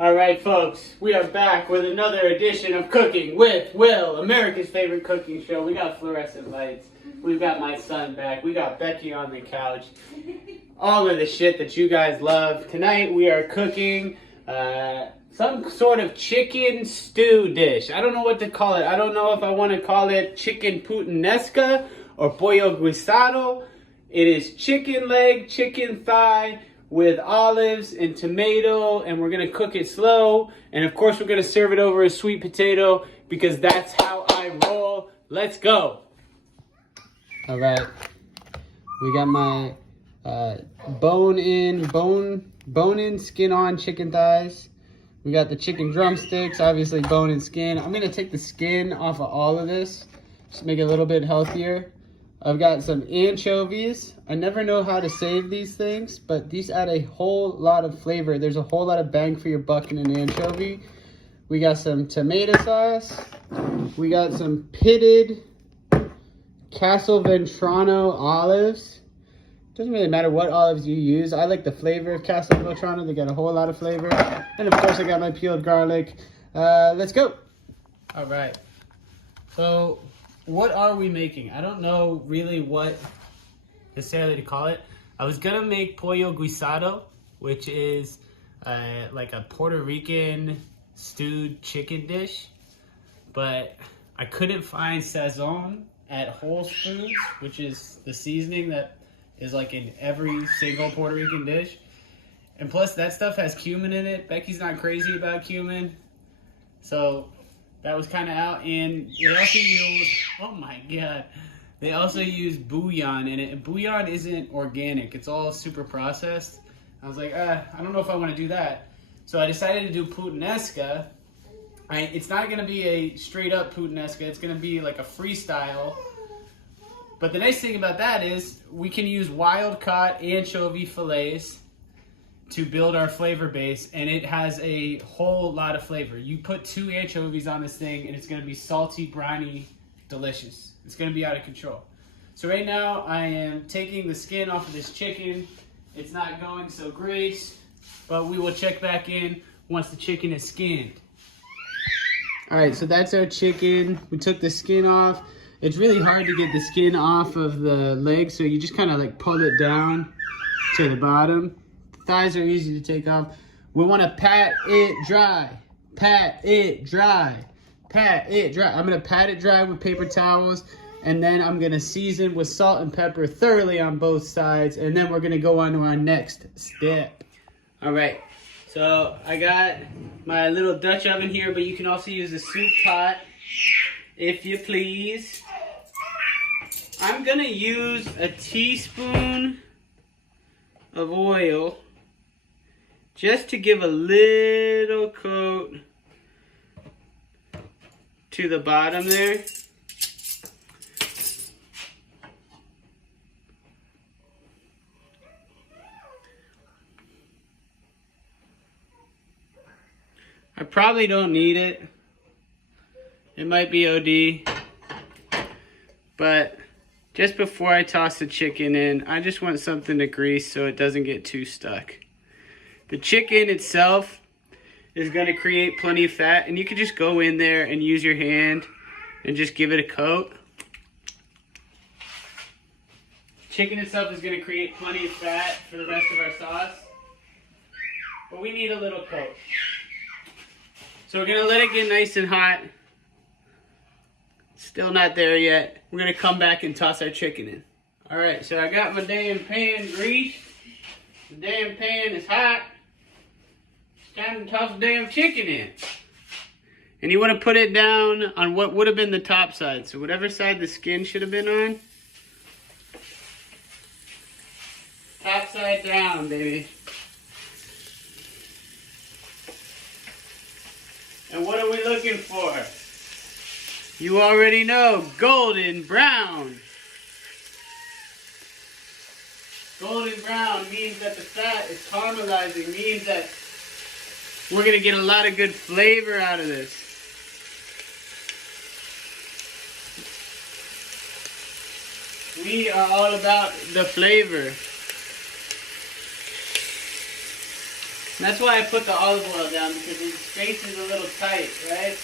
All right, folks, we are back with another edition of Cooking with Will, America's favorite cooking show. We got fluorescent lights. We've got my son back. We got Becky on the couch. All of the shit that you guys love. Tonight we are cooking some sort of chicken stew dish. I don't know what to call it. I don't know if I want to call it chicken puttanesca or pollo guisado. It is chicken leg, chicken thigh, with olives and tomato, and we're gonna cook it slow. And of course, we're gonna serve it over a sweet potato because that's how I roll. Let's go. All right, we got my bone-in, skin-on chicken thighs. We got the chicken drumsticks, obviously bone and skin. I'm gonna take the skin off of all of this, just make it a little bit healthier. I've got some anchovies. I never know how to save these things, but these add a whole lot of flavor. There's a whole lot of bang for your buck in an anchovy. We got some tomato sauce. We got some pitted Castelvetrano olives. Doesn't really matter what olives you use. I like the flavor of Castelvetrano. They got a whole lot of flavor. And of course, I got my peeled garlic. Let's go. All right. So, what are we making? I don't know really what necessarily to call it. I was gonna make pollo guisado, which is like a Puerto Rican stewed chicken dish, but I couldn't find sazon at Whole Foods, which is the seasoning that is like in every single Puerto Rican dish. And plus that stuff has cumin in it. Becky's not crazy about cumin, so that was kind of out. And they also use, oh my god, they also use bouillon in it. And bouillon isn't organic, it's all super processed. I was like, I don't know if I want to do that. So I decided to do puttanesca. It's not going to be a straight up puttanesca, it's going to be like a freestyle. But the nice thing about that is we can use wild caught anchovy fillets to build our flavor base, and it has a whole lot of flavor. You put 2 anchovies on this thing and it's gonna be salty, briny, delicious. It's gonna be out of control. So right now I am taking the skin off of this chicken. It's not going so great, but we will check back in once the chicken is skinned. All right, so that's our chicken. We took the skin off. It's really hard to get the skin off of the leg, so you just kind of like pull it down to the bottom. Thighs are easy to take off. We want to pat it dry. Pat it dry. Pat it dry. I'm going to pat it dry with paper towels, and then I'm going to season with salt and pepper thoroughly on both sides, and then we're going to go on to our next step. All right, so I got my little Dutch oven here, but you can also use a soup pot if you please. I'm going to use a teaspoon of oil just to give a little coat to the bottom there. I probably don't need it. It might be OD. But just before I toss the chicken in, I just want something to grease so it doesn't get too stuck. The chicken itself is going to create plenty of fat, and you can just go in there and use your hand and just give it a coat. Chicken itself is going to create plenty of fat for the rest of our sauce, but we need a little coat. So we're going to let it get nice and hot. Still not there yet. We're going to come back and toss our chicken in. Alright, so I got my damn pan greased. The damn pan is hot. It's time to toss the damn chicken in. And you want to put it down on what would have been the top side. So whatever side the skin should have been on. Top side down, baby. And what are we looking for? You already know, golden brown. Golden brown means that the fat is caramelizing, means that we're going to get a lot of good flavor out of this. We are all about the flavor. And that's why I put the olive oil down, because the space is a little tight, right?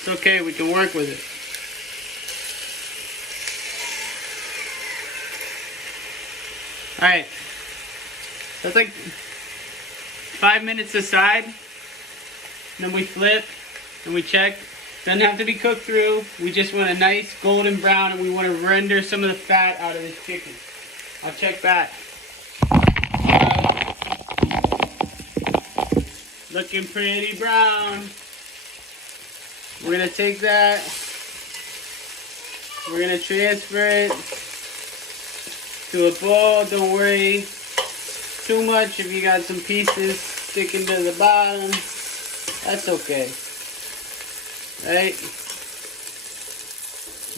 It's okay, we can work with it. Alright, that's like 5 minutes aside, then we flip and we check. Doesn't have to be cooked through, we just want a nice golden brown, and we want to render some of the fat out of this chicken. I'll check back. Looking pretty brown. We're going to take that, we're going to transfer it to a bowl. Don't worry too much if you got some pieces sticking to the bottom. That's okay. Right?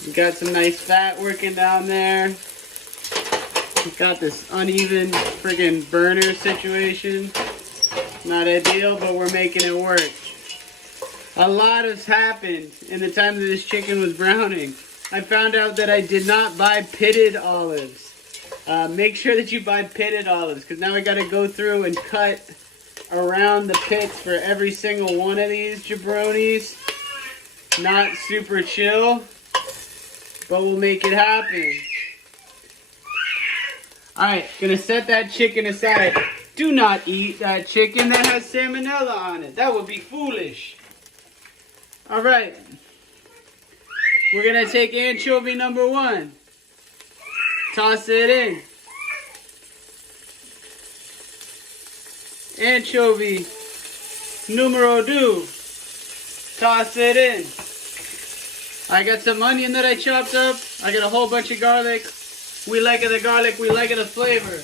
We got some nice fat working down there. We got this uneven friggin' burner situation. Not ideal, but we're making it work. A lot has happened in the time that this chicken was browning. I found out that I did not buy pitted olives. Make sure that you buy pitted olives, because now I got to go through and cut around the pits for every single one of these jabronis. Not super chill, but we'll make it happen. Alright, gonna set that chicken aside. Do not eat that chicken that has salmonella on it. That would be foolish. Alright, we're gonna take anchovy number 1. Toss it in. Anchovy numero 2. Toss it in. I got some onion that I chopped up. I got a whole bunch of garlic. We like the garlic, we like the flavor.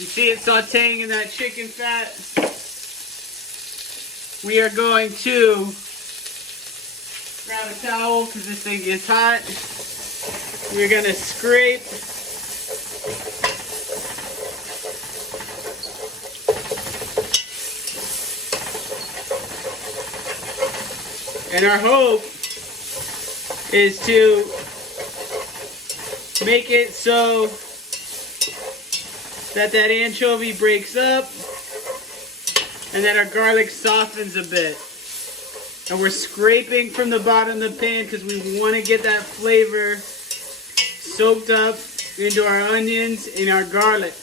You see it sauteing in that chicken fat. We are going to grab a towel because this thing gets hot. We're going to scrape and our hope is to make it so that anchovy breaks up and that our garlic softens a bit. And we're scraping from the bottom of the pan because we want to get that flavor soaked up into our onions and our garlic.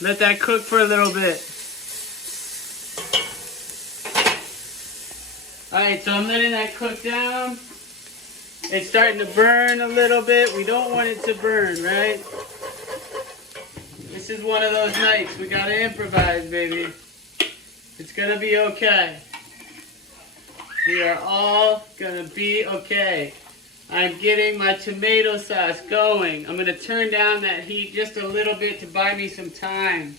Let that cook for a little bit. Alright, so I'm letting that cook down. It's starting to burn a little bit. We don't want it to burn, right? This is one of those nights. We gotta improvise, baby. It's gonna be okay. We are all gonna be okay. I'm getting my tomato sauce going. I'm gonna turn down that heat just a little bit to buy me some time.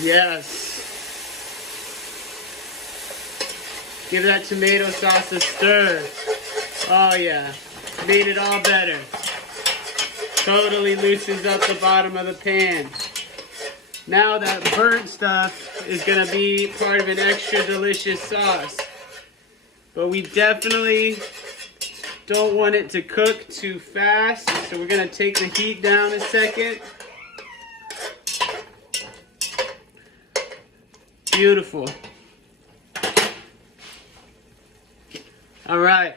Yes. Give that tomato sauce a stir. Oh yeah. Made it all better. Totally loosens up the bottom of the pan. Now that burnt stuff is going to be part of an extra delicious sauce. But we definitely don't want it to cook too fast. So we're going to take the heat down a second. Beautiful. All right.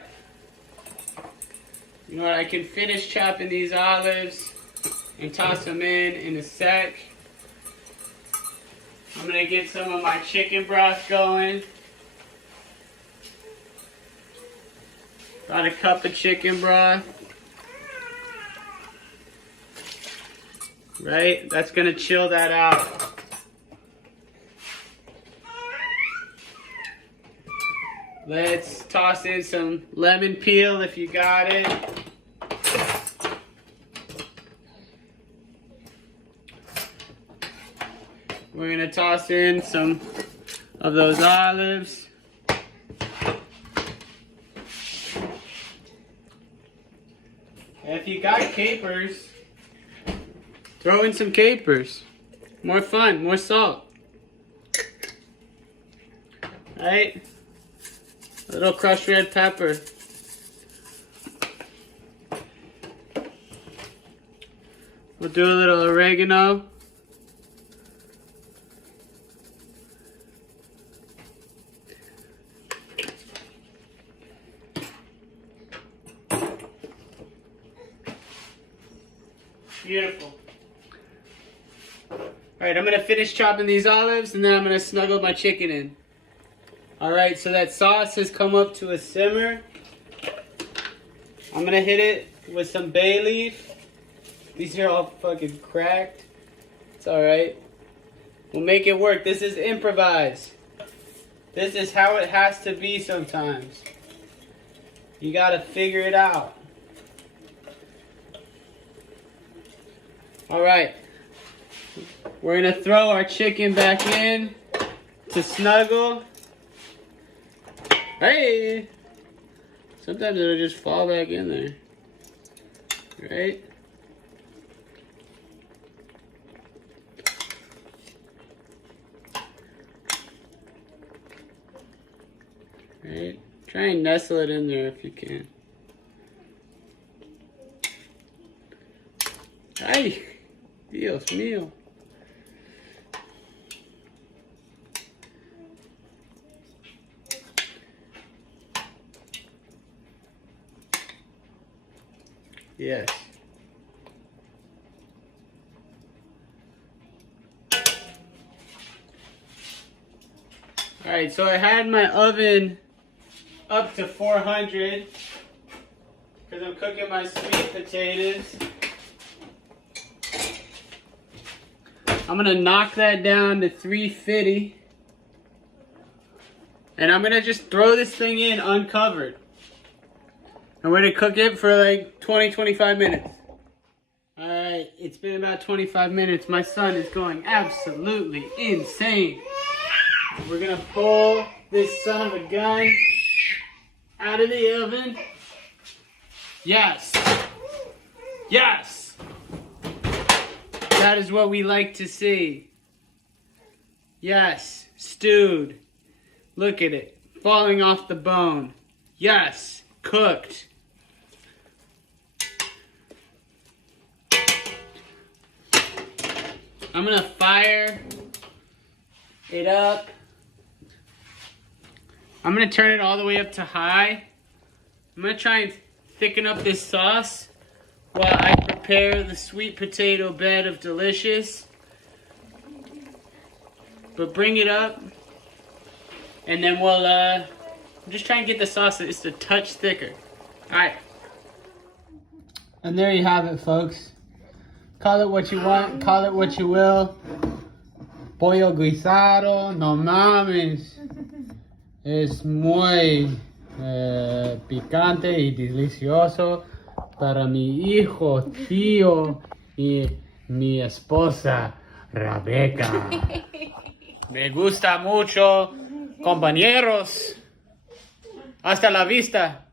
You know what? I can finish chopping these olives and toss them in a sec. I'm going to get some of my chicken broth going. About a cup of chicken broth. Right? That's going to chill that out. Let's toss in some lemon peel if you got it. We're going to toss in some of those olives. And if you got capers, throw in some capers. More fun, more salt. Right? A little crushed red pepper. We'll do a little oregano. Beautiful. Alright, I'm going to finish chopping these olives and then I'm going to snuggle my chicken in. Alright, so that sauce has come up to a simmer. I'm going to hit it with some bay leaf. These are all fucking cracked. It's alright. We'll make it work. This is improvised. This is how it has to be sometimes. You got to figure it out. Alright, we're going to throw our chicken back in to Snuggle. Hey! Sometimes it'll just fall back in there. Right? Right? Try and nestle it in there if you can. Ay! Dios mío. Yes. Alright, so I had my oven up to 400 because I'm cooking my sweet potatoes. I'm gonna knock that down to 350. And I'm gonna just throw this thing in uncovered. And we're gonna cook it for like 20-25 minutes. Alright, it's been about 25 minutes. My son is going absolutely insane. We're gonna pull this son of a gun out of the oven. Yes. Yes. That is what we like to see. Yes, stewed. Look at it, falling off the bone. Yes, cooked. I'm gonna fire it up. I'm gonna turn it all the way up to high. I'm gonna try and thicken up this sauce while I prepare the sweet potato bed of delicious. But bring it up, and then we'll just try and get the sauce just a touch thicker. Alright. And there you have it, folks. Call it what you want, call it what you will. Pollo Guisado, no mames. Es muy picante y delicioso para mi hijo, tío y mi esposa, Rebeca. Me gusta mucho, compañeros. Hasta la vista.